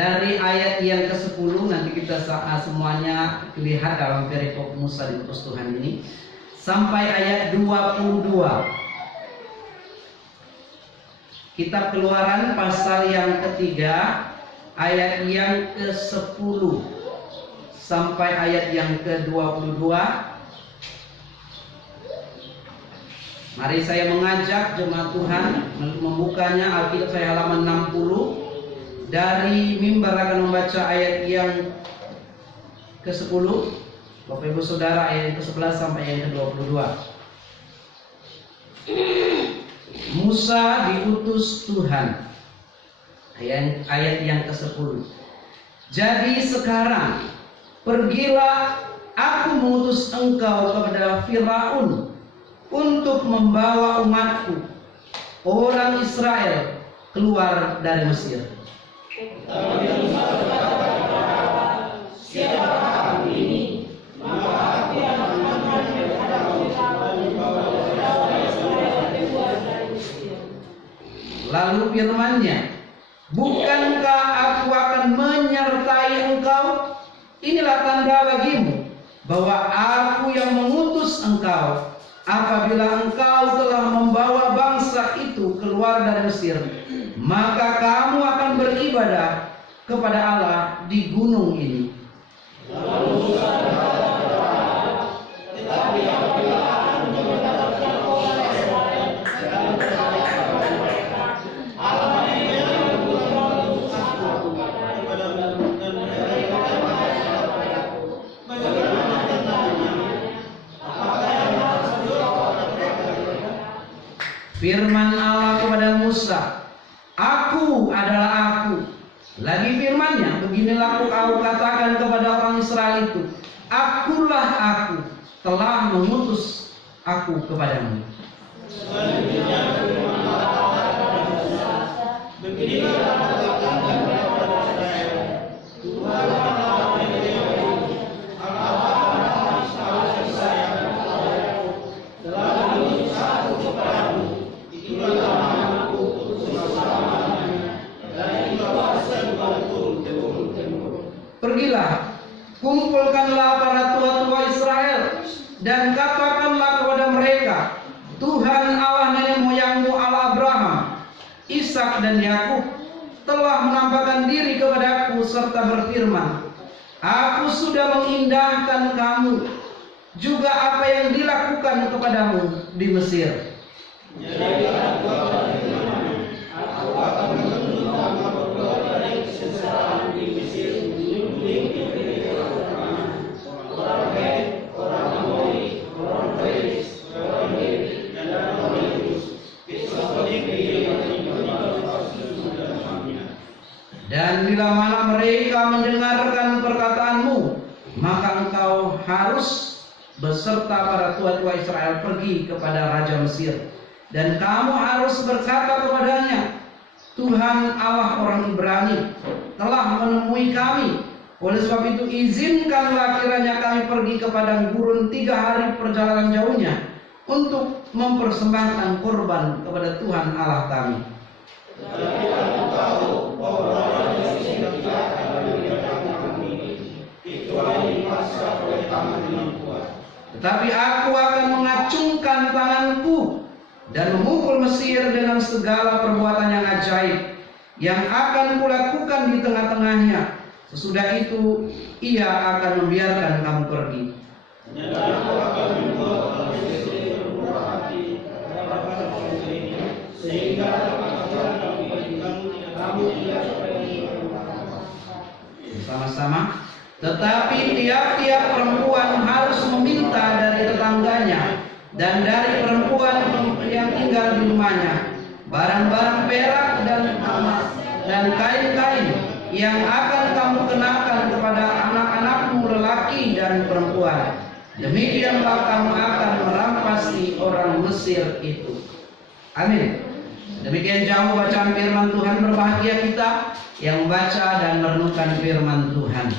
Dari ayat yang ke-10 nanti kita semuanya lihat dalam perikop Musa diutus Tuhan ini sampai ayat 22. Kitab Keluaran pasal yang ketiga ayat yang ke-10 sampai ayat yang ke-22. Mari saya mengajak jemaat Tuhan membukanya. Alkitab saya halaman 60. Dari mimbar akan membaca ayat yang ke-10, Bapak Ibu Saudara, ayat yang ke-11 sampai yang ke-22. Musa diutus Tuhan. Ayat yang ke-10. Jadi sekarang pergilah, aku mengutus engkau kepada Firaun untuk membawa umatku, orang Israel, keluar dari Mesir. Siapa ini? Maka aku yang akan menghadapi Firaun membawa Israel keluar dari Mesir. Lalu firman-Nya, bukankah aku akan menyertai engkau? Inilah tanda bagimu bahwa aku yang mengutus engkau. Apabila engkau telah membawa bangsa itu keluar dari Mesir, maka kamu akan beribadah kepada Allah di gunung ini. Lalu Musa berkata kepada Allah, tetapi apabila aku menyebabkan orang Israel dan berkata kepada mereka, Allah yang mengutus aku kepadamu dan mereka berkata kepadaku, bagaimana tentangnya? Apakah yang harus dijawab mereka? Firman Allah kepada Musa, aku adalah aku. Lagi firman-Nya, beginilah kau katakan kepada orang Israel itu, akulah aku, telah mengutus aku kepadamu. Selanjutnya firman Allah kepada Musa, beginilah katakan kepada Israel, Tuhan Allah menjadi Allah Israel kepadaku, telah mengutus aku kepadamu, itulah namaku khusus selamanya, dan itu kuasa turun-temurun. Pergilah, kumpulkanlah para tua-tua Israel, dan katakanlah kepada mereka, Tuhan Allah nenek moyangmu Allah Abraham, Ishak dan Yakub telah menampakkan diri kepadaku serta berfirman, aku sudah mengindahkan kamu, juga apa yang dilakukan kepadamu di Mesir. Jadi aku akan menuntut kamu keluar dari kesengsaraan di Mesir, menjadi orang Het, orang Amori, orang Feris, orang Hiti, dan orang Yebus. Dan bila mana mereka mendengarkan perkataanmu, maka engkau harus beserta para tua-tua Israel pergi kepada Raja Mesir. Dan kamu harus berkata kepadanya, Tuhan Allah orang Ibrani telah menemui kami. Oleh sebab itu izinkanlah kiranya kami pergi ke padang gurun 3 hari perjalanan jauhnya untuk mempersembahkan korban kepada Tuhan Allah kami. Tetapi aku tahu bahwa orang yang tidak akan mengerjakan kami kecuali dipaksa oleh tangan yang kuat. Tetapi aku akan mengacungkan tanganku dan memukul Mesir dengan segala perbuatan yang ajaib yang akan kulakukan di tengah-tengahnya. Sesudah itu ia akan membiarkan kamu pergi. Dan aku akan membuat orang Mesir bermurah hati terhadap orang ini, sehingga kamu tidak pergi. Sama-sama. Tetapi tiap-tiap perempuan harus meminta dari tetangganya dan dari perempuan yang tinggal di rumahnya barang-barang perak dan emas dan kain-kain yang akan kamu kenakan kepada anak-anakmu lelaki dan perempuan. Demikianlah kamu akan merampasi orang Mesir itu. Amin. Demikian jauh bacaan firman Tuhan. Berbahagia kita yang membaca dan merenungkan firman Tuhan.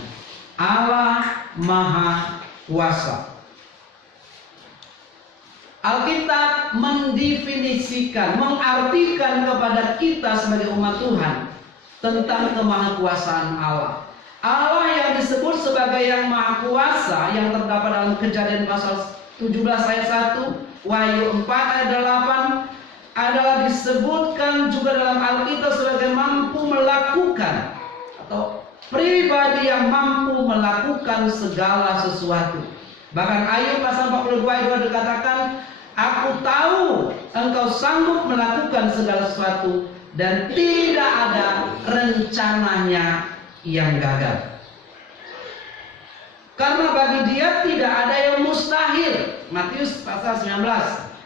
Allah Maha Kuasa. Alkitab mendefinisikan, mengartikan kepada kita sebagai umat Tuhan tentang kemahakuasaan Allah. Allah yang disebut sebagai yang maha kuasa yang terdapat dalam Kejadian pasal 17 ayat 1, Wahyu 4 ayat 8 adalah disebutkan juga dalam Alkitab sebagai mampu melakukan atau pribadi yang mampu melakukan segala sesuatu. Bahkan Ayub pasal 42 ayat 2 dikatakan, aku tahu engkau sanggup melakukan segala sesuatu dan tidak ada rencananya yang gagal. Karena bagi dia tidak ada yang mustahil, Matius pasal 19,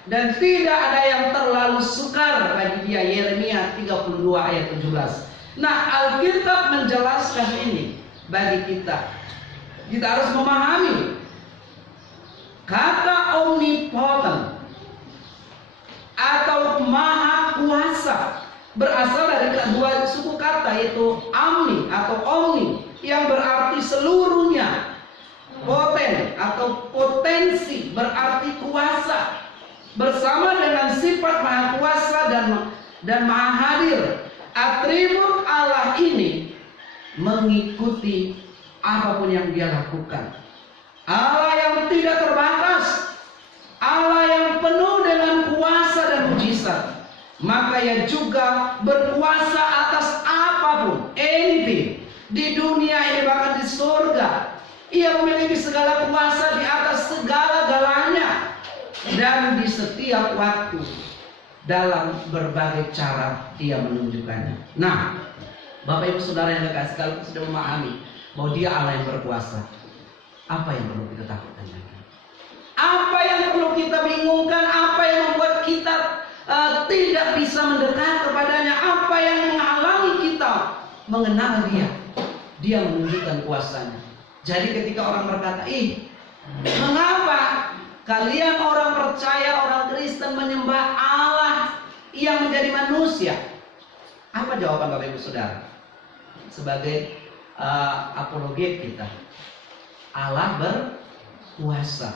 dan tidak ada yang terlalu sukar bagi dia, Yeremia 32 ayat 17. Nah, Alkitab menjelaskan ini bagi kita. Kita harus memahami kata omnipotent atau maha kuasa berasal dari dua suku kata, yaitu omni atau omni yang berarti seluruhnya, poten atau potensi berarti kuasa, bersama dengan sifat maha kuasa dan maha hadir. Atribut Allah ini mengikuti apapun yang dia lakukan. Allah yang tidak terbatas, Allah yang penuh dengan kuasa dan mujizat, maka ia juga berkuasa atas apapun, anything, di dunia ini bahkan di surga. Ia memiliki segala kuasa di atas segala-galanya dan di setiap waktu dalam berbagai cara dia menunjukkannya. Nah, Bapak Ibu Saudara yang kekasih sekalian sudah memahami bahwa dia Allah yang berkuasa. Apa yang perlu kita takutkan? Apa yang perlu kita bingungkan? Apa yang membuat kita tidak bisa mendekat kepadanya? Apa yang menghalangi kita mengenal dia? Dia menunjukkan kuasanya. Jadi ketika orang berkata, mengapa kalian orang percaya, orang Kristen menyembah Allah yang menjadi manusia? Apa jawaban Bapak Ibu Saudara? Sebagai apologet kita, Allah berkuasa,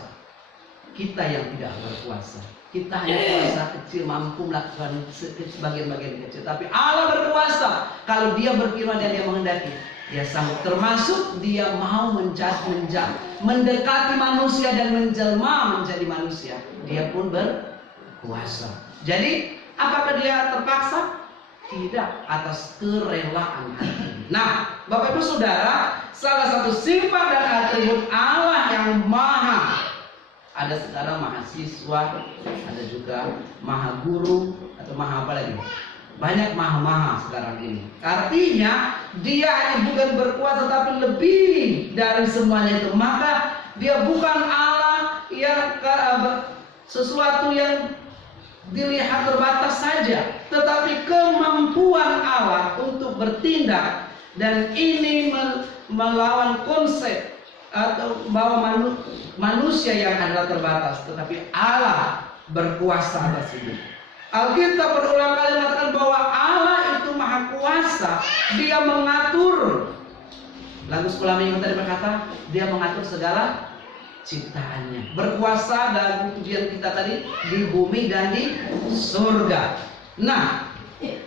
kita yang tidak berkuasa. Kita hanya kuasa kecil, mampu melakukan bagian-bagian kecil. Tapi Allah berkuasa. Kalau dia berfirman dan dia menghendaki, dia sanggup. Termasuk dia mau mendekati manusia dan menjelma menjadi manusia. Dia pun berkuasa. Jadi apakah dia terpaksa? Tidak, atas kerelaan hati. Nah, Bapak Ibu Saudara, salah satu sifat dan atribut Allah yang maha, ada sekarang mahasiswa, ada juga maha guru, atau maha apa lagi? Banyak maha-maha sekarang ini. Artinya dia hanya bukan berkuasa tapi lebih dari semuanya itu. Maka dia bukan Allah yang sesuatu yang dilihat terbatas saja, tetapi kemampuan Allah untuk bertindak, dan ini melawan konsep atau bahwa manusia yang adalah terbatas, tetapi Allah berkuasa atas itu. Alkitab berulang kali mengatakan bahwa Allah itu maha kuasa. Dia mengatur. Lagu sekolah minggu tadi berkata, dia mengatur segala ciptaannya. Berkuasa dalam tujuan kita tadi di bumi dan di surga. Nah,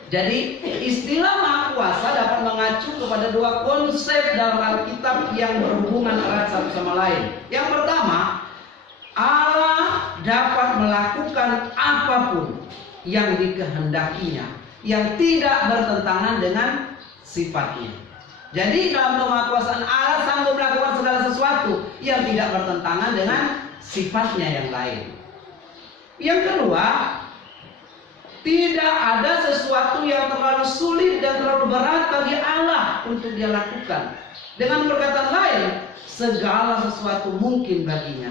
jadi istilah maha kuasa dapat mengacu kepada dua konsep dalam Alkitab yang berhubungan erat satu sama lain. Yang pertama, Allah dapat melakukan apapun yang dikehendakinya, yang tidak bertentangan dengan sifatnya. Jadi dalam kemahakuasaan Allah sanggup melakukan segala sesuatu yang tidak bertentangan dengan sifatnya yang lain. Yang kedua, tidak ada sesuatu yang terlalu sulit dan terlalu berat bagi Allah untuk dia lakukan. Dengan perkataan lain, segala sesuatu mungkin baginya.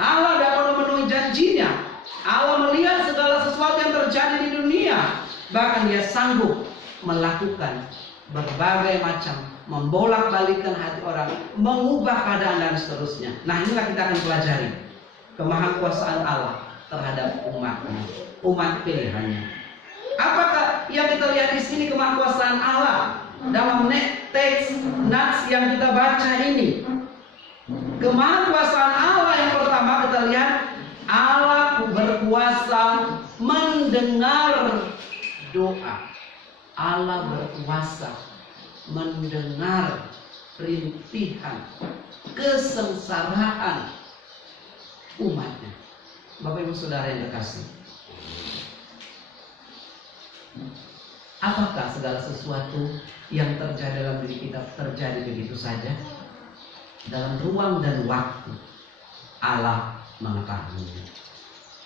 Allah dapat memenuhi janjinya. Allah melihat segala sesuatu yang terjadi di dunia. Bahkan dia sanggup melakukan berbagai macam, membolak-balikkan hati orang, mengubah keadaan dan seterusnya. Nah, inilah kita akan pelajari kemahakuasaan Allah terhadap umatnya, umat pilihannya. Apakah yang kita lihat di sini kemahakuasaan Allah dalam teks nats yang kita baca ini? Kemahakuasaan Allah yang pertama kita lihat, Allah berkuasa mendengar doa. Allah berkuasa berkuasa mendengar rintihan kesengsaraan umatnya. Bapak Ibu Saudara yang terkasih, apakah segala sesuatu yang terjadi dalam diri kita terjadi begitu saja? Dalam ruang dan waktu Allah mengetahuinya.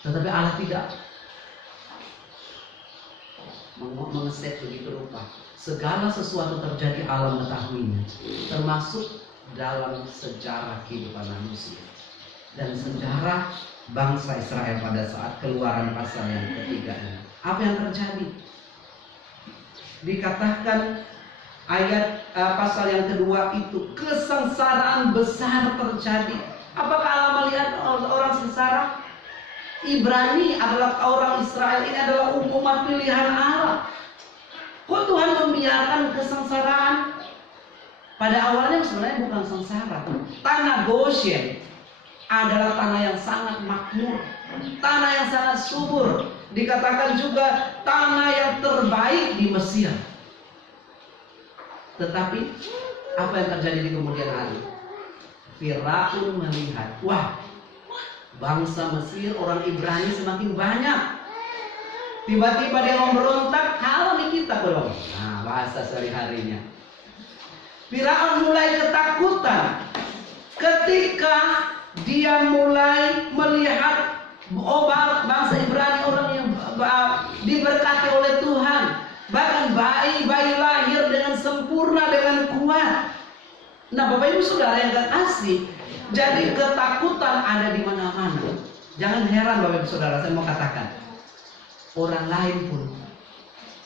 Tetapi Allah tidak mengeset begitu rupa. Segala sesuatu terjadi Allah mengetahuinya, termasuk dalam sejarah kehidupan manusia dan sejarah bangsa Israel pada saat Keluaran pasal yang ketiga ini. Apa yang terjadi? Dikatakan ayat pasal yang kedua itu, kesengsaraan besar terjadi. Apakah Allah melihat orang sengsara? Ibrani adalah orang Israel, ini adalah umat pilihan Allah. Kok Tuhan membiarkan kesengsaraan? Pada awalnya sebenarnya bukan sengsara. Tanah Goshen adalah tanah yang sangat makmur, tanah yang sangat subur. Dikatakan juga tanah yang terbaik di Mesir. Tetapi apa yang terjadi di kemudian hari? Firaun melihat, wah, bangsa Mesir, orang Ibrani semakin banyak. Tiba-tiba dia memberontak, halangi kita belum. Nah, bahasa sehari-harinya. Firaun mulai ketakutan ketika dia mulai melihat bangsa Ibrani, orang yang diberkati oleh Tuhan. Bahkan bayi-bayi lahir dengan sempurna, dengan kuat. Nah, Bapak Ibu Saudara yang terkasih, jadi ketakutan ada di mana-mana. Jangan heran Bapak Ibu Saudara, saya mau katakan, orang lain pun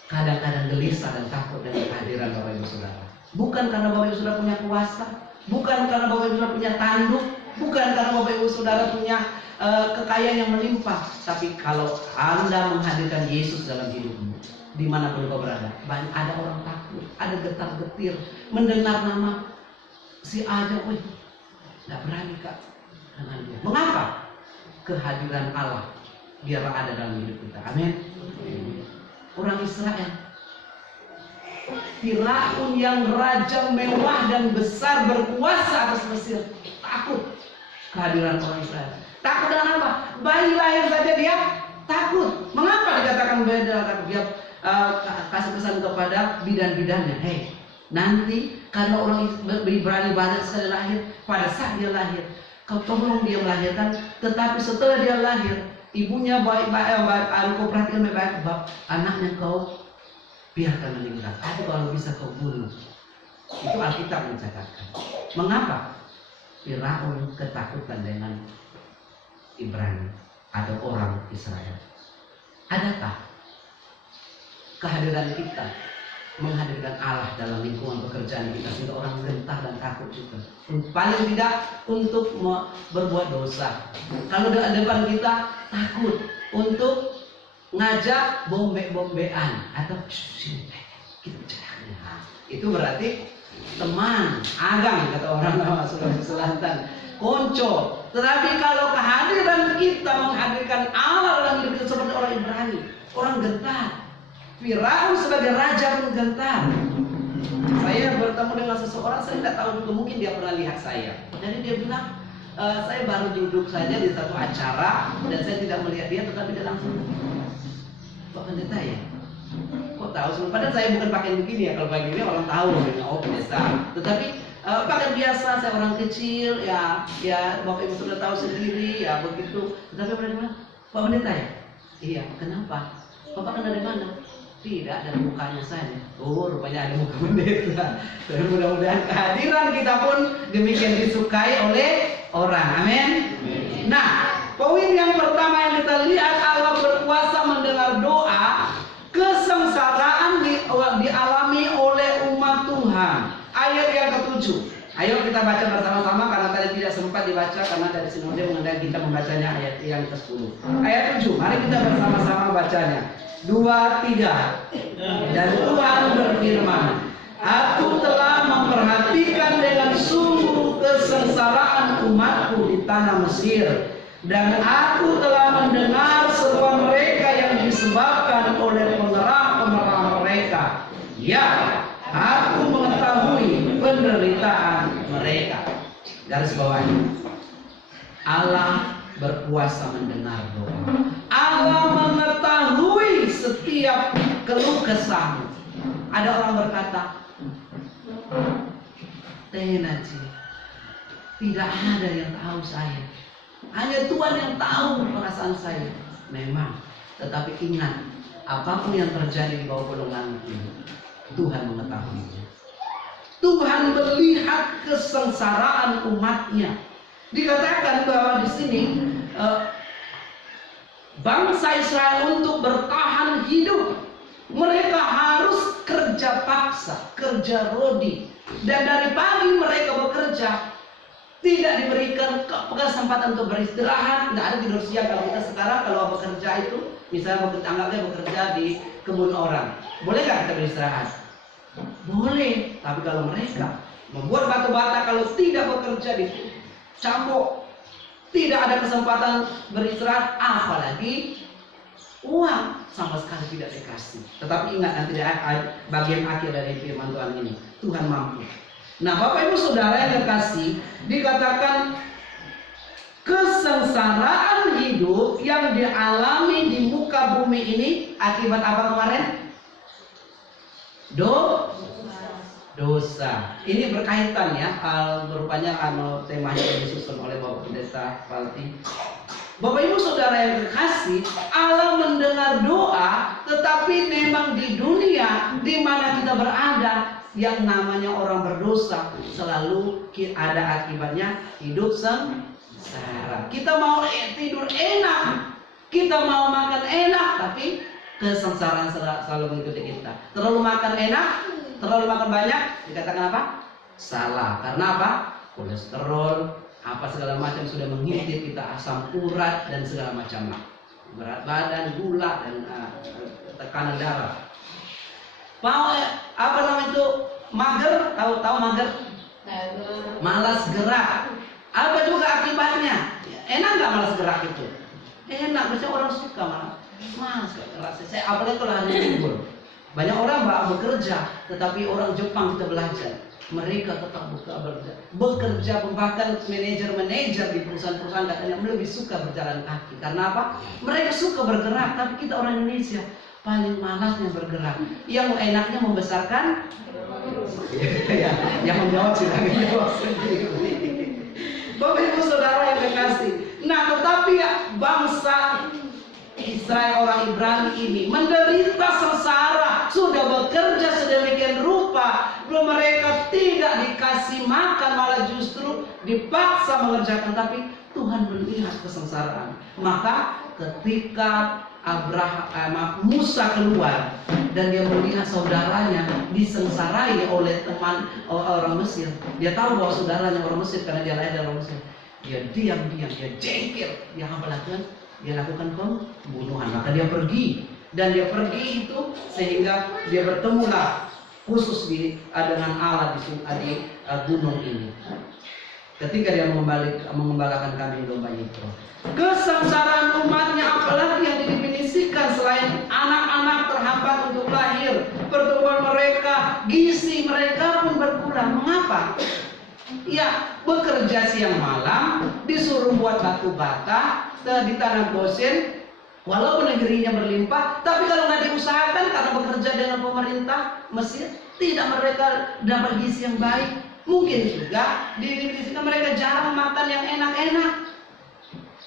kadang-kadang gelisah dan takut dengan kehadiran Bapak Ibu Saudara. Bukan karena Bapak Ibu Saudara punya kuasa, bukan karena Bapak Ibu Saudara punya tanduk, bukan karena Bapak Ibu Saudara punya kekayaan yang melimpah. Tapi kalau Anda menghadirkan Yesus dalam hidupmu, dimanapun kau berada, ada orang takut, ada getar-getir mendengar nama si aja, wih, nggak berani Kak dengan dia. Mengapa? Kehadiran Allah biarlah ada dalam hidup kita. Amin. Orang Israel, Firaun yang raja mewah dan besar berkuasa atas Mesir, takut kehadiran orang Israel. Takut dengan apa? Bayi lahir saja dia takut. Mengapa dikatakan beda? Dia kasih pesan kepada bidan-bidannya, hei, nanti karena orang Ibrani banyak sekali lahir, pada saat dia lahir, kau tolong dia melahirkan. Tetapi setelah dia lahir, ibunya baik-baik, kau perhatikan baik-baik, anaknya kau biarkan meninggal, atau kalau bisa kau bunuh. Itu Alkitab mencatatkan. Mengapa? Firaun ketakutan dengan Ibrani atau orang Israel. Adakah kehadiran kita menghadirkan Allah dalam lingkungan pekerjaan kita sehingga orang gentar dan takut juga? Paling tidak untuk berbuat dosa. Kalau di depan kita takut untuk ngajak bombe-bombean atau kita bicara. Itu berarti teman, agang kata orang Sulawesi Selatan, konco. Tetapi kalau kehadiran kita menghadirkan Allah dalam hidup kita seperti orang Ibrani, orang gentar. Firaun sebagai raja pun gentar. Saya bertemu dengan seseorang, saya tidak tahu juga, mungkin dia pernah lihat saya. Jadi dia bilang, saya baru duduk saja di satu acara dan saya tidak melihat dia, tetapi dia langsung, Pak Pendeta ya? Kok tahu? Padahal saya bukan pakai begini ya, kalau begini orang tahu, oh pendeta. Tetapi pakai biasa, saya orang kecil, ya Bapak Ibu sudah tahu sendiri, ya begitu. Tetapi pernah bilang, Pak Pendeta ya? Iya, kenapa? Bapak kenal dari mana? Tidak, dari mukanya saja. Oh, rupanya ada muka pendeta. Dan mudah-mudahan kehadiran kita pun demikian disukai oleh orang. Amin. Nah, poin yang pertama yang kita lihat, Allah berkuasa mendengar doa. Kesengsaraan dialami oleh umat Tuhan. Ayat yang ke-7. Ayo kita baca bersama-sama karena tadi tidak sempat dibaca karena dari sinode mengenai kita membacanya ayat yang ke-10. Ayat 7. Mari kita bersama-sama bacanya. 2, 3. Dan Tuhan berfirman, Aku telah memperhatikan dengan sungguh kesengsaraan umatku di tanah Mesir, dan aku telah mendengar seruan mereka yang disebabkan oleh pengerang-pengerang mereka. Ya, Garis bawahnya, Allah berkuasa mendengar doa. Allah mengetahui setiap keluh kesahmu. Ada orang berkata, Tenaji, tidak ada yang tahu saya. Hanya Tuhan yang tahu perasaan saya. Memang, tetapi ingat, apapun yang terjadi di bawah kolong langit ini, Tuhan mengetahuinya. Tuhan melihat kesengsaraan umatnya. Dikatakan bahwa di sini bangsa Israel untuk bertahan hidup, mereka harus kerja paksa, kerja rodi. Dan dari pagi mereka bekerja, tidak diberikan kesempatan untuk beristirahat. Nggak ada tidur siang. Kalau kita sekarang kalau bekerja itu, misalnya anggapnya bekerja di kebun orang, boleh nggak kita beristirahat? Boleh. Tapi kalau mereka membuat batu bata, kalau tidak bekerja di cambuk, tidak ada kesempatan beristirahat, apalagi uang sama sekali tidak dikasih. Tetapi ingat, nanti bagian akhir dari firman Tuhan ini, Tuhan mampu. Nah, Bapak Ibu Saudara yang kekasih, dikatakan kesengsaraan hidup yang dialami di muka bumi ini akibat apa kemarin? Dosa. Ini berkaitan ya, rupanya temanya yang disusun oleh Bapak Pendeta Falti. Bapak Ibu Saudara yang kekasih, Allah mendengar doa, tetapi memang di dunia di mana kita berada, yang namanya orang berdosa selalu ada akibatnya hidup sengsara. Kita mau tidur enak, kita mau makan enak, tapi kesengsaraan selalu mengikuti kita. Terlalu makan enak, terlalu makan banyak, dikatakan apa? Salah. Karena apa? Kolesterol, apa segala macam sudah menghimpit kita, asam urat dan segala macam, berat badan, gula dan tekanan darah. Mau apa namanya itu, mager, tahu mager? Malas gerak. Apa juga akibatnya? Enak nggak malas gerak itu? Enak, biasanya orang suka malas gerak. Saya apalagi kalau hari libur. Banyak orang bekerja, tetapi orang Jepang kita belajar, mereka tetap bekerja, bahkan manajer di perusahaan-perusahaan katanya lebih suka berjalan kaki. Karena apa? Mereka suka bergerak, tapi kita orang Indonesia paling malasnya bergerak. Yang enaknya membesarkan, ya, yang menjawab silahkan jawab sendiri. Bapak Ibu Saudara yang kekasih. Nah, tetapi ya, bangsa Israel, orang Ibrani ini menderita sengsara, sudah bekerja sedemikian rupa, belum mereka tidak dikasih makan, malah justru dipaksa mengerjakan. Tapi Tuhan melihat kesengsaraan. Maka ketika Musa keluar dan dia melihat saudaranya disengsarai oleh teman orang Mesir, dia tahu bahwa saudaranya orang Mesir karena dia lahir dari orang Mesir. Dia diam-diam, dia jengkel, dia apa lakukan? Dia lakukan pembunuhan. Maka dia pergi, dan dia pergi itu sehingga dia bertemulah khusus dengan Allah di gunung ini. Ketika dia mengembalakan kambing domba itu, kesengsaraan umatnya apalagi yang didefinisikan selain anak-anak terhambat untuk lahir, pertumbuhan mereka, gizi mereka pun berkurang. Mengapa? Ya, bekerja siang malam, disuruh buat batu bata di tanah Gosen, walaupun negerinya berlimpah, tapi kalau nggak diusahakan karena bekerja dengan pemerintah Mesir, tidak mereka dapat gizi yang baik. Mungkin juga di sini mereka jarang makan yang enak-enak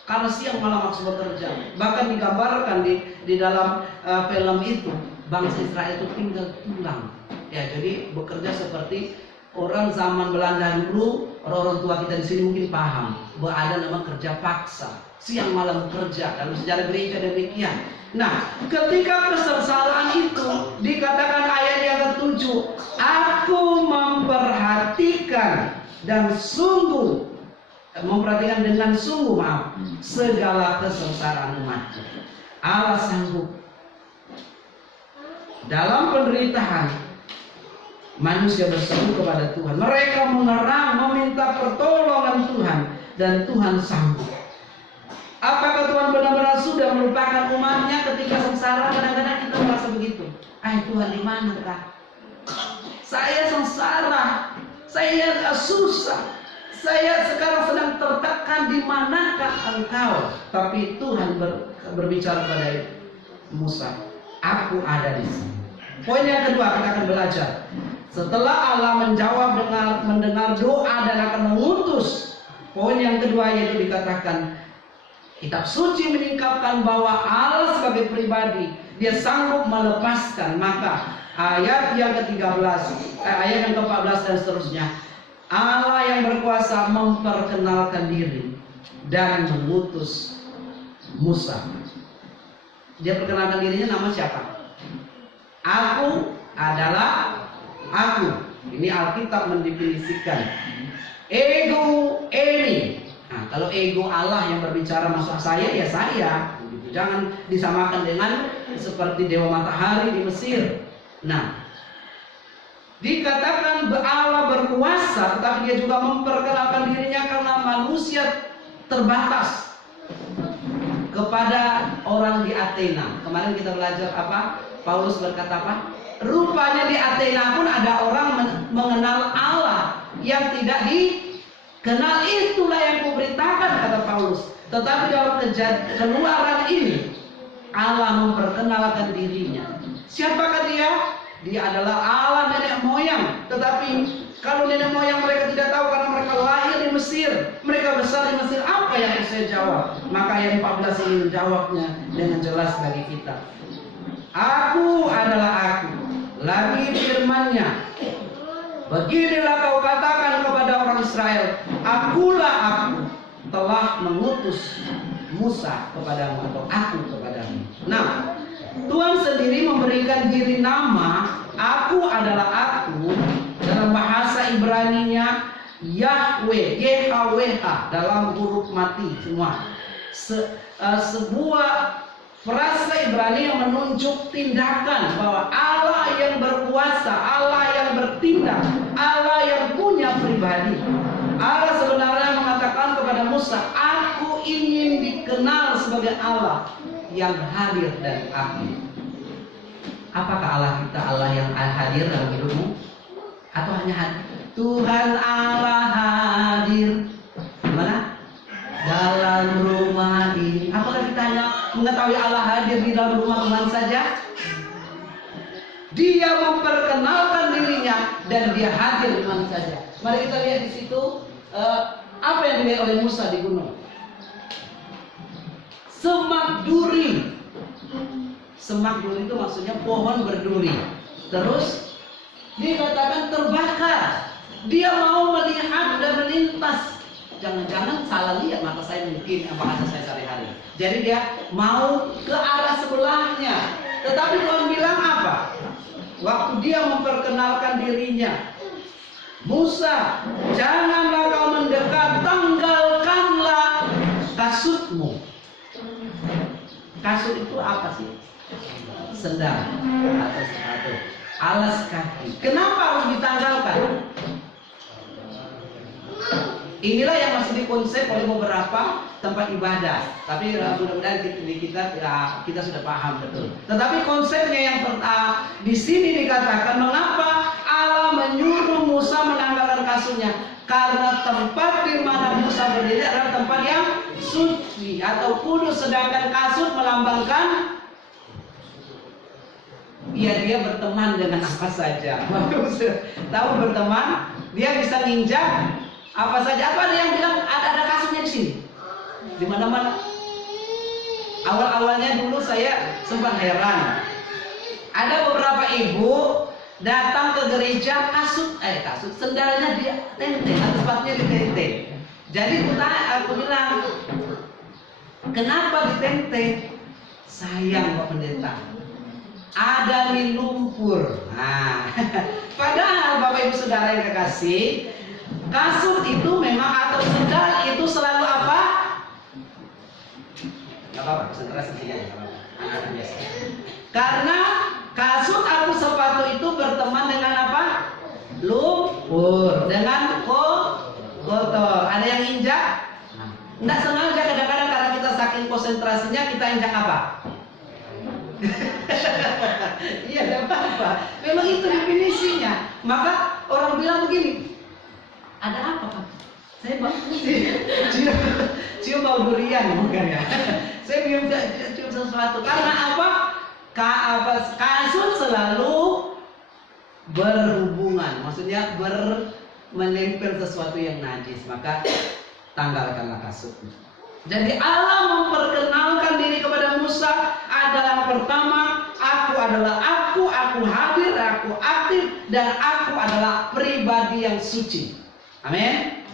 karena siang malam harus bekerja. Bahkan digambarkan di dalam film itu, bangsa Israel itu tinggal tulang. Ya, jadi bekerja seperti orang zaman Belanda dulu. Orang tua kita di sini mungkin paham bahwa ada nama kerja paksa, siang malam bekerja. Dalam sejarah gereja demikian. Nah, ketika kesengsaraan itu dikatakan ayat yang ke-7, aku memperhatikan dan sungguh, memperhatikan dengan sungguh, segala kesengsaraan umatku. Allah sanggup dalam penderitaan. Manusia berseru kepada Tuhan, mereka mengerang, meminta pertolongan Tuhan, dan Tuhan sanggup. Apakah Tuhan benar-benar sudah melupakan umatnya ketika sengsara? Kadang-kadang kita merasa begitu. Tuhan di mana kah? Saya sengsara, saya susah. Saya sekarang sedang tertekan, di manakah engkau? Tapi Tuhan berbicara pada Musa, aku ada di sini. Poin yang kedua kita akan belajar. Setelah Allah menjawab dengan mendengar doa dan akan mengutus, poin yang kedua yaitu dikatakan kitab suci meningkapkan bahwa Allah sebagai pribadi dia sanggup melepaskan. Maka ayat yang ke-13, ayat yang ke-14 dan seterusnya, Allah yang berkuasa memperkenalkan diri dan mengutus Musa. Dia perkenalkan dirinya, nama siapa? Aku adalah aku. Ini Alkitab mendefinisikan ego eimi. Nah, kalau ego Allah yang berbicara maksud saya, ya saya. Jangan disamakan dengan seperti dewa matahari di Mesir. Nah, dikatakan Allah berkuasa, tetapi dia juga memperkenalkan dirinya karena manusia terbatas kepada orang di Athena. Kemarin kita belajar apa? Paulus berkata apa? Rupanya di Athena pun ada orang mengenal Allah yang tidak dikenal. Itulah yang kuberitakan, kata Paulus. Tetapi dalam keluaran ini Allah memperkenalkan dirinya. Siapakah dia? Dia adalah Allah nenek moyang. Tetapi kalau nenek moyang mereka tidak tahu karena mereka lahir di Mesir, mereka besar di Mesir, apa yang saya jawab? Maka ayat 14 ini menjawabnya dengan jelas bagi kita. Aku adalah aku. Lagi firman-Nya, beginilah kau katakan kepada orang Israel, akulah aku telah mengutus Musa kepadamu, atau aku kepadamu. Nah, Tuhan sendiri memberikan diri nama, aku adalah aku, dalam bahasa Ibrani-nya Yahweh, YHWH, dalam huruf mati semua. Sebuah frasa Ibrani yang menunjuk tindakan bahwa Allah yang berkuasa, Allah yang bertindak, Allah yang punya pribadi. Allah sebenarnya mengatakan kepada Musa, aku ingin dikenal sebagai Allah yang hadir dan aktif. Apakah Allah kita Allah yang hadir dalam hidupmu? Atau hanya hadir? Tuhan Allah hadir mana? Dalam rumah ini. Apakah kita hanya mengetahui Allah hadir di dalam rumah Tuhan saja? Dia memperkenalkan dirinya dan dia hadir di mana saja. Mari kita lihat di situ apa yang dilihat oleh Musa di gunung. Semak duri. Semak duri itu maksudnya pohon berduri. Terus dikatakan terbakar. Dia mau melihat dan melintas. Jangan-jangan salah lihat mata saya mungkin bahasa saya sehari-hari. Jadi dia mau ke arah sebelahnya. Tetapi Tuhan bilang apa? Waktu dia memperkenalkan dirinya, Musa, janganlah kau mendekat, tanggalkanlah kasutmu. Kasut itu apa sih? Sendal atau sepatu, alas kaki. Kenapa harus ditanggalkan? Inilah yang masih dikonsep oleh beberapa tempat ibadah. Tapi mudah-mudahan kita sudah paham betul. Tetapi konsepnya yang di sini dikatakan, mengapa Allah menyuruh Musa menanggalkan kasutnya? Karena tempat di mana Musa berdiri adalah tempat yang suci atau kudus, sedangkan kasut melambangkan dia berteman dengan apa saja. Tahu berteman, dia bisa nginjak apa saja. Atau ada yang bilang ada kasutnya di sini, di mana-mana. Awal-awalnya dulu saya sempat heran. Ada beberapa ibu datang ke gereja, kasut sendalnya dia tenteng, atau sepatunya ditenteng. Jadi aku bilang, kenapa ditenteng? Sayang Pak Pendeta, ada nih lumpur. Nah, padahal Bapak Ibu Saudara yang kekasih, kasut itu memang atau sendal itu selalu apa? Gak apa-apa, konsentrasi sini aja. Anak-anak biasa. Karena kasut atau sepatu itu berteman dengan apa? Lumpur, dengan kotor. Ada yang injak? Nggak sengaja kadang-kadang karena kita saking konsentrasinya kita injak apa? Iya, tidak apa-apa. Memang itu definisinya. Maka orang bilang begini, ada apa kan? Saya bau cium bau durian bukan ya? Saya cium sesuatu karena apa? Kasut selalu berhubungan, maksudnya menempel sesuatu yang najis, maka tanggalkanlah kasutnya. Jadi Allah memperkenalkan diri kepada Musa adalah pertama, aku adalah aku hadir, aku aktif, dan aku adalah pribadi yang suci. Amin.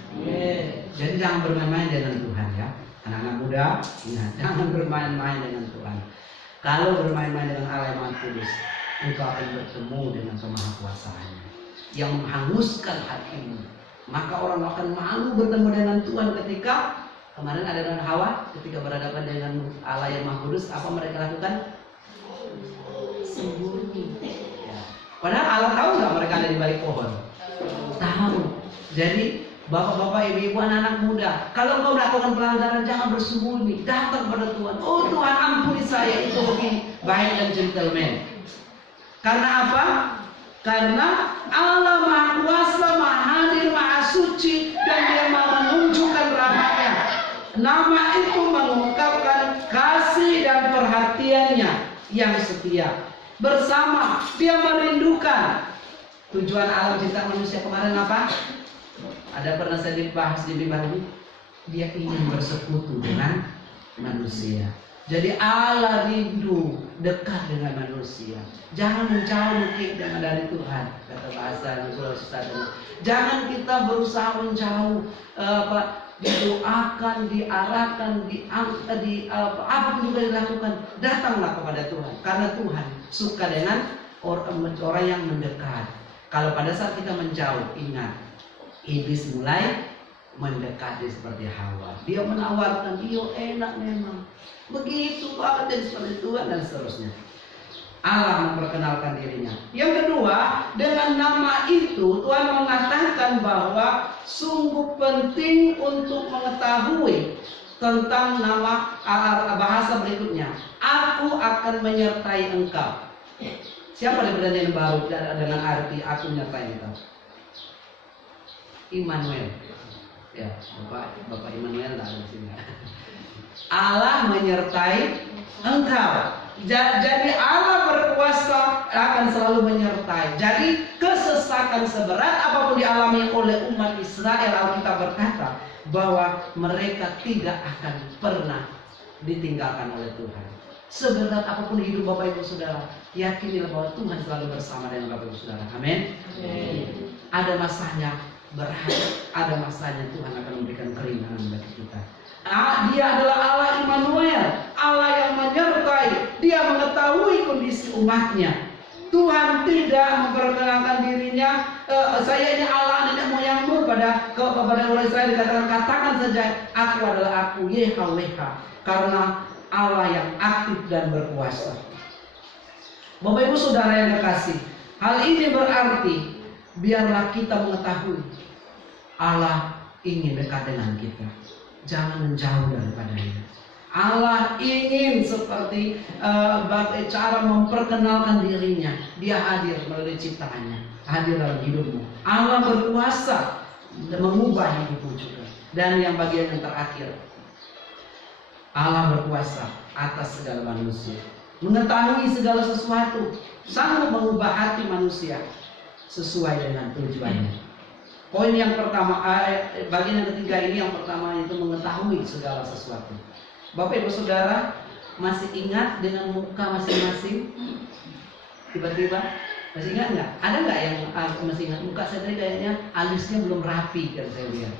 Jadi jangan bermain-main dengan Tuhan ya. Anak-anak muda, ingat, jangan bermain-main dengan Tuhan. Kalau bermain-main dengan Allah yang Maha Kudus, engkau akan bertemu dengan Kemahakuasaannya yang menghanguskan hatimu. Maka orang akan malu bertemu dengan Tuhan ketika kemarin ada dengan Hawa, ketika berhadapan dengan Allah yang Maha Kudus, apa mereka lakukan? Sembunyi. Ya. Padahal Allah tahu nggak mereka ada di balik pohon? Tahu. Jadi bapak-bapak, ibu-ibu, anak-anak muda, kalau kau melakukan pelanggaran jangan bersembunyi, datang pada Tuhan. Oh Tuhan, ampuni saya, itu begini, baik dan gentleman. Karena apa? Karena Allah Maha Kuasa, Maha Hadir, Maha Suci, dan Dia mau menunjukkan rahmatnya. Nama itu mengungkapkan kasih dan perhatiannya yang setia. Bersama Dia merindukan. Tujuan Allah cipta manusia kemarin apa? Ada pernah saya dibahas di mimbar ini? Dia ingin bersekutu dengan manusia. Jadi Allah rindu dekat dengan manusia. Jangan menjauh dari Tuhan, kata bahasa Sulawesi Selatan. Jangan kita berusaha menjauh, didoakan, diarahkan, apapun juga dilakukan. Datanglah kepada Tuhan, karena Tuhan suka dengan orang yang mendekat. Kalau pada saat kita menjauh, ingat, iblis mulai mendekati seperti Hawa. Dia menawarkan, dia enak memang. Begitu banget dan seperti Tuhan dan seterusnya. Allah memperkenalkan dirinya. Yang kedua, dengan nama itu Tuhan mengatakan bahwa sungguh penting untuk mengetahui tentang nama bahasa berikutnya. Aku akan menyertai engkau. Siapa yang berani baru dengan arti aku menyertai engkau? Immanuel. Ya, Bapak Immanuel ada di sini. Allah menyertai engkau. Jadi Allah berkuasa akan selalu menyertai. Jadi kesesakan seberat apapun dialami oleh umat Israel, Alkitab berkata bahwa mereka tidak akan pernah ditinggalkan oleh Tuhan. Seberat apapun hidup Bapak Ibu Saudara, yakinilah bahwa Tuhan selalu bersama dengan Bapak Ibu Saudara. Amin. Ada masanya berat, ada masanya Tuhan akan memberikan keringanan bagi kita. Dia adalah Allah Immanuel, Allah yang menyertai. Dia mengetahui kondisi umatnya. Tuhan tidak memperkenalkan dirinya, saya ini Allah nenek moyangmu. Kepada orang Israel dikatakan, katakan saja aku adalah aku, YHWH, karena Allah yang aktif dan berkuasa. Bapak Ibu Saudara yang kekasih, hal ini berarti biarlah kita mengetahui Allah ingin dekat dengan kita. Jangan menjauh daripadanya. Allah ingin seperti cara memperkenalkan dirinya. Dia hadir melalui ciptaannya, hadir dalam hidupmu. Allah berkuasa mengubah hidupmu juga. Dan yang bagian yang terakhir, Allah berkuasa atas segala manusia, mengetahui segala sesuatu, sanggup mengubah hati manusia sesuai dengan tujuannya. Poin yang pertama, bagian yang ketiga ini, yang pertama itu mengetahui segala sesuatu. Bapak Ibu Saudara masih ingat dengan muka masing-masing? Tiba-tiba masih ingat nggak? Ada nggak yang masih ingat muka saya tadi kayaknya alisnya belum rapi kan saya lihat.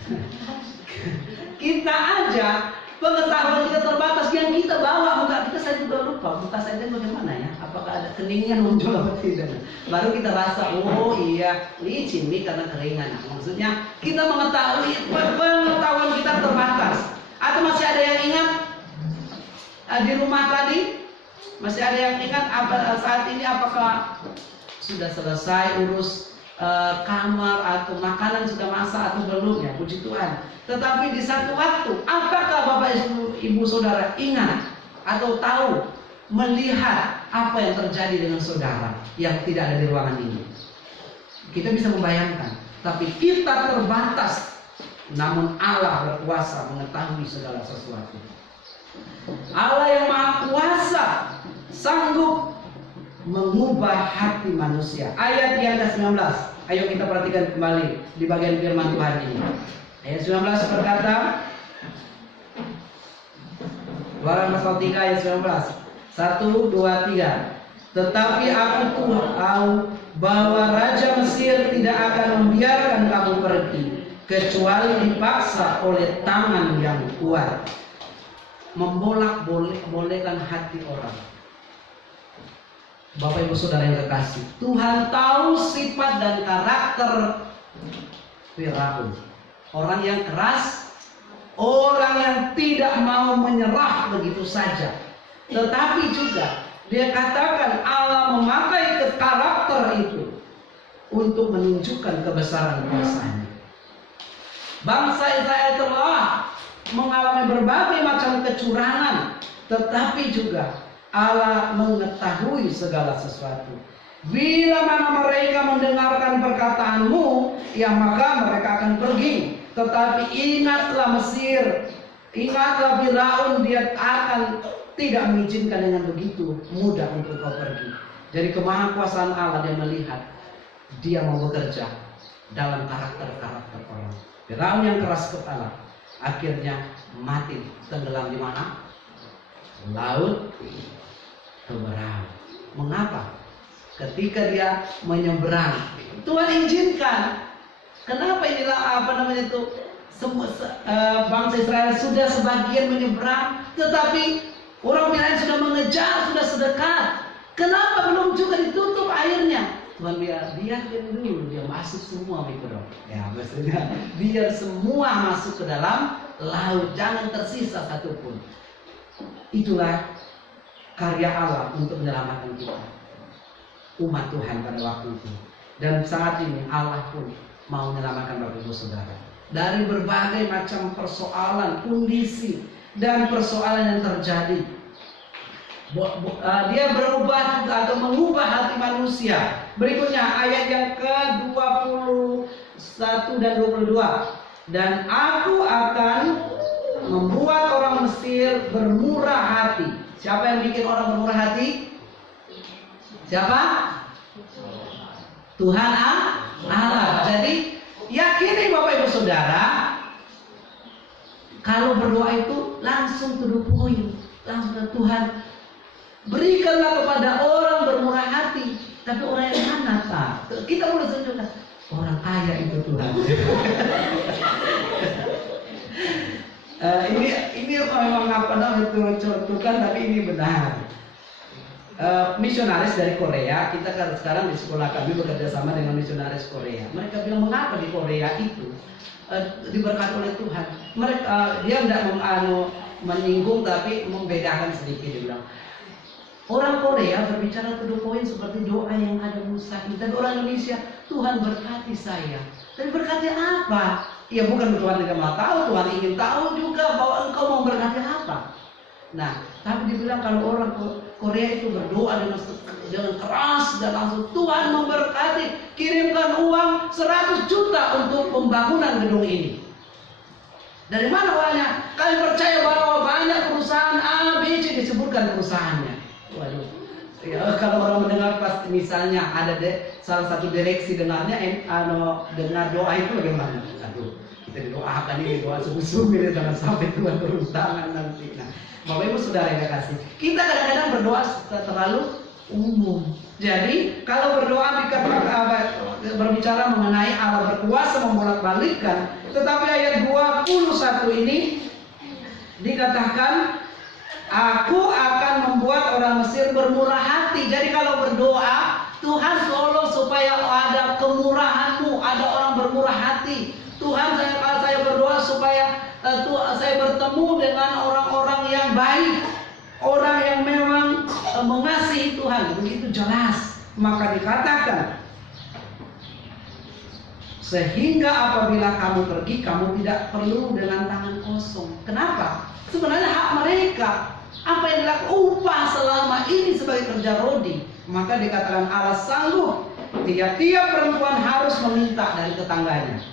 Kita aja pengetahuan kita terbatas, yang kita bawa muka kita saya juga lupa. Muka saya itu bagaimana ya? Apakah ada keningnya muncul atau tidak? Baru kita rasa, oh iya, licin nih karena keringan. Nah, maksudnya kita mengetahui, pengetahuan kita terbatas. Atau masih ada yang ingat di rumah tadi? Masih ada yang ingat saat ini apakah sudah selesai urus kamar atau makanan sudah masak atau belum ya? Puji Tuhan. Tetapi di satu waktu, apakah Bapak Ibu Saudara ingat atau tahu, melihat apa yang terjadi dengan saudara yang tidak ada di ruangan ini? Kita bisa membayangkan, tapi kita terbatas namun Allah berkuasa mengetahui segala sesuatu. Allah yang Maha Kuasa sanggup mengubah hati manusia. Ayat yang ke-19. Ayo kita perhatikan kembali di bagian firman Tuhan ini. Ayat 19 berkata, Keluaran pasal 3 ayat 19. 1, 2, 3. Tetapi aku tahu bahwa Raja Mesir tidak akan membiarkan kamu pergi kecuali dipaksa oleh tangan yang kuat. Membolak-balikan hati orang. Bapak Ibu Saudara yang kekasih, Tuhan tahu sifat dan karakter Firaun. Orang yang keras, orang yang tidak mau menyerah begitu saja. Tetapi juga dia katakan Allah memakai karakter itu untuk menunjukkan kebesaran kuasa-Nya. Bangsa Israel telah mengalami berbagai macam kecurangan, tetapi juga Allah mengetahui segala sesuatu. Bila mana mereka mendengarkan perkataanmu, ya maka mereka akan pergi. Tetapi ingatlah Mesir, ingatlah Firaun, dia akan tidak mengizinkan dengan begitu mudah untuk kau pergi. Jadi kemahakuasaan Allah dia melihat, dia mau bekerja dalam karakter-karakter orang. Firaun yang keras kepala akhirnya mati, tenggelam di mana? Laut Keberau. Mengapa? Ketika dia menyeberang, Tuhan izinkan. Kenapa inilah bangsa Israel sudah sebagian menyeberang, tetapi orang Firaun sudah mengejar, sudah sedekat. Kenapa belum juga ditutup airnya? Tuhan biarkan dulu dia masuk semua mikro. Ya maksudnya biar semua masuk ke dalam laut, jangan tersisa satupun. Itulah karya Allah untuk menyelamatkan kita, umat Tuhan pada waktu itu. Dan saat ini Allah pun mau menyelamatkan Bapak Ibu Saudara dari berbagai macam persoalan, kondisi dan persoalan yang terjadi. Dia berubah juga atau mengubah hati manusia. Berikutnya ayat yang ke-21 dan 22. Dan aku akan membuat orang Mesir bermurah hati. Siapa yang bikin orang bermurah hati? Siapa? Tuhan Allah. Jadi yakini Bapak Ibu Saudara, kalau berdoa itu langsung to the point, langsung ke Tuhan. Berikanlah kepada orang bermurah hati. Tapi orang yang mana tak? Kita boleh tunjukkan orang kaya itu Tuhan. Ini memang itu contohkan, tapi ini benar. Misionaris dari Korea, kita sekarang di sekolah kami bekerja sama dengan misionaris Korea. Mereka bilang mengapa di Korea itu diberkati oleh Tuhan. Dia tidak menyinggung, tapi membedakan sedikit. Dia bilang orang Korea berbicara to the point seperti doa yang ada Musa. Dan orang Indonesia, Tuhan berkati saya. Tapi berkati apa? Ya bukan Tuhan tidak mau tahu, Tuhan ingin tahu juga bahwa engkau mau berkati apa. Nah, tapi dibilang kalau orang Korea itu berdoa dengan keras dan langsung Tuhan memberkati, kirimkan uang 100 juta untuk pembangunan gedung ini. Dari mana uangnya? Kami percaya bahwa banyak perusahaan A, B, C disebutkan perusahaannya. Waduh, ya, kalau orang mendengar pas misalnya ada salah satu direksi dengarnya dengar doa itu bagaimana? Aduh, kita didoakan ini doa sungguh-sungguh, jangan sampai Tuhan turun tangan nanti. Nah, Bapak Ibu Saudara yang kasih, kita kadang-kadang berdoa terlalu umum. Jadi kalau berdoa berbicara mengenai Allah berkuasa membolak-balikkan, tetapi ayat 21 ini dikatakan, aku akan membuat orang Mesir bermurah hati. Jadi kalau berdoa, Tuhan tolong supaya ada kemurahan-Mu, ada orang bermurah hati. Tuhan, kalau saya berdoa supaya saya bertemu dengan orang-orang yang baik, orang yang memang mengasihi Tuhan. Begitu jelas. Maka dikatakan, sehingga apabila kamu pergi, kamu tidak perlu dengan tangan kosong. Kenapa? Sebenarnya hak mereka. Apa yang dilakukan upah selama ini sebagai kerja rodi. Maka dikatakan Allah sanggup. Tiap-tiap perempuan harus meminta dari tetangganya.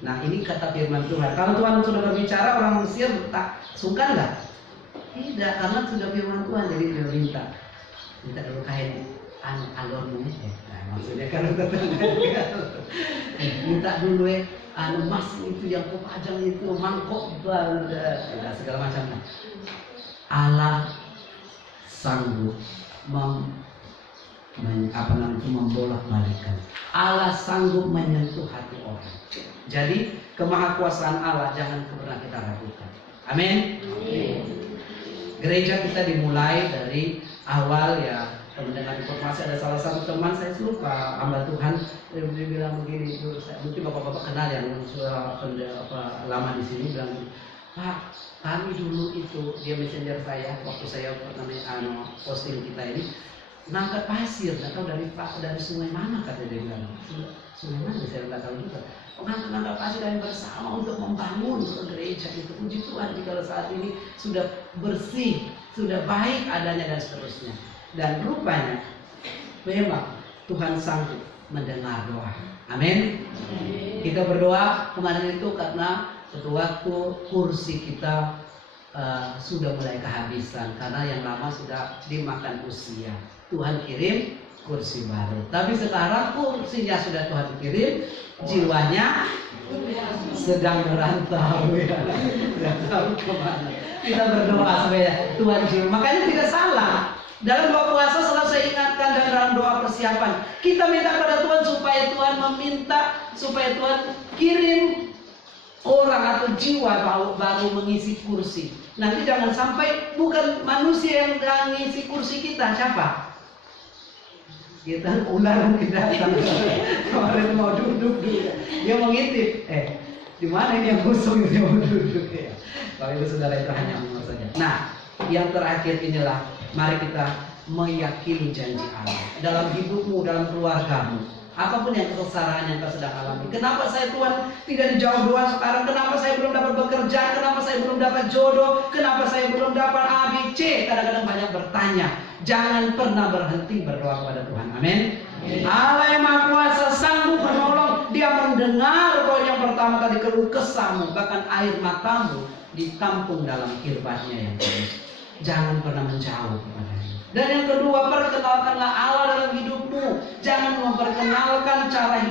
Nah ini kata firman Tuhan. Kalau Tuhan sudah berbicara, orang Mesir tak suka nggak? Tidak, karena sudah firman Tuhan. Jadi dia minta dulu kain alormu ya. Nah, maksudnya kan minta dulu emas itu yang kau pajang itu, mangkok segala macam. Allah sanggup membolak-balikan. Allah sanggup menyentuh hati orang. Jadi kemahakuasaan Allah jangan pernah kita ragukan. Amin. Gereja kita dimulai dari awal ya. Mendengar informasi ada salah satu teman saya lupa, hamba Tuhan, dia bilang begini, mungkin bapak-bapak kenal yang sudah lama di sini, bilang, Pak, kami dulu itu dia messenger saya waktu saya pertama posting kita ini nangkat pasir, nggak tahu dari sungai mana kata dia bilang, sungai mana saya nggak tahu juga. Nangkat pasir dan bersama untuk membangun gereja itu. Puji Tuhan kalau saat ini sudah bersih, sudah baik adanya dan seterusnya. Dan rupanya memang Tuhan sanggup mendengar doa. Amin. Kita berdoa kemarin itu karena suatu waktu kursi kita sudah mulai kehabisan karena yang lama sudah dimakan usia. Tuhan kirim kursi baru. Tapi sekarang kursinya sudah Tuhan kirim, jiwanya sedang merantau ya. Tidak tahu kemana. Kita berdoa supaya Tuhan jiwa. Makanya tidak salah. Dalam doa puasa selalu saya ingatkan dan dalam doa persiapan kita minta kepada Tuhan supaya Tuhan meminta supaya Tuhan kirim orang atau jiwa baru mengisi kursi. Nanti jangan sampai bukan manusia yang mengisi kursi kita, siapa? Kita ular mungkin datang. Kemarin mau duduk dia mau ngintip. Di mana ini yang kosong ini mau duduk ya? Kalau itu saudara itu hanya umur saja. Nah, yang terakhir inilah mari kita meyakini janji Allah dalam hidupmu, dalam keluargamu, apapun yang kesalahan yang kau sedang alami. Kenapa saya Tuhan tidak dijawab doa sekarang? Kenapa saya belum dapat pekerjaan? Kenapa saya belum dapat jodoh? Kenapa saya belum dapat A, B, C? Kadang-kadang banyak bertanya. Jangan pernah berhenti berdoa kepada Tuhan. Amin. Allah yang Maha Kuasa sanggup menolong. Dia mendengar kau yang pertama tadi keluh kesahmu, bahkan air matamu ditampung dalam kirbatnya yang tulus. Jangan pernah menjauh kepadanya. Dan yang kedua, perkenalkanlah Allah dalam hidupmu. Jangan memperkenalkan cara hidup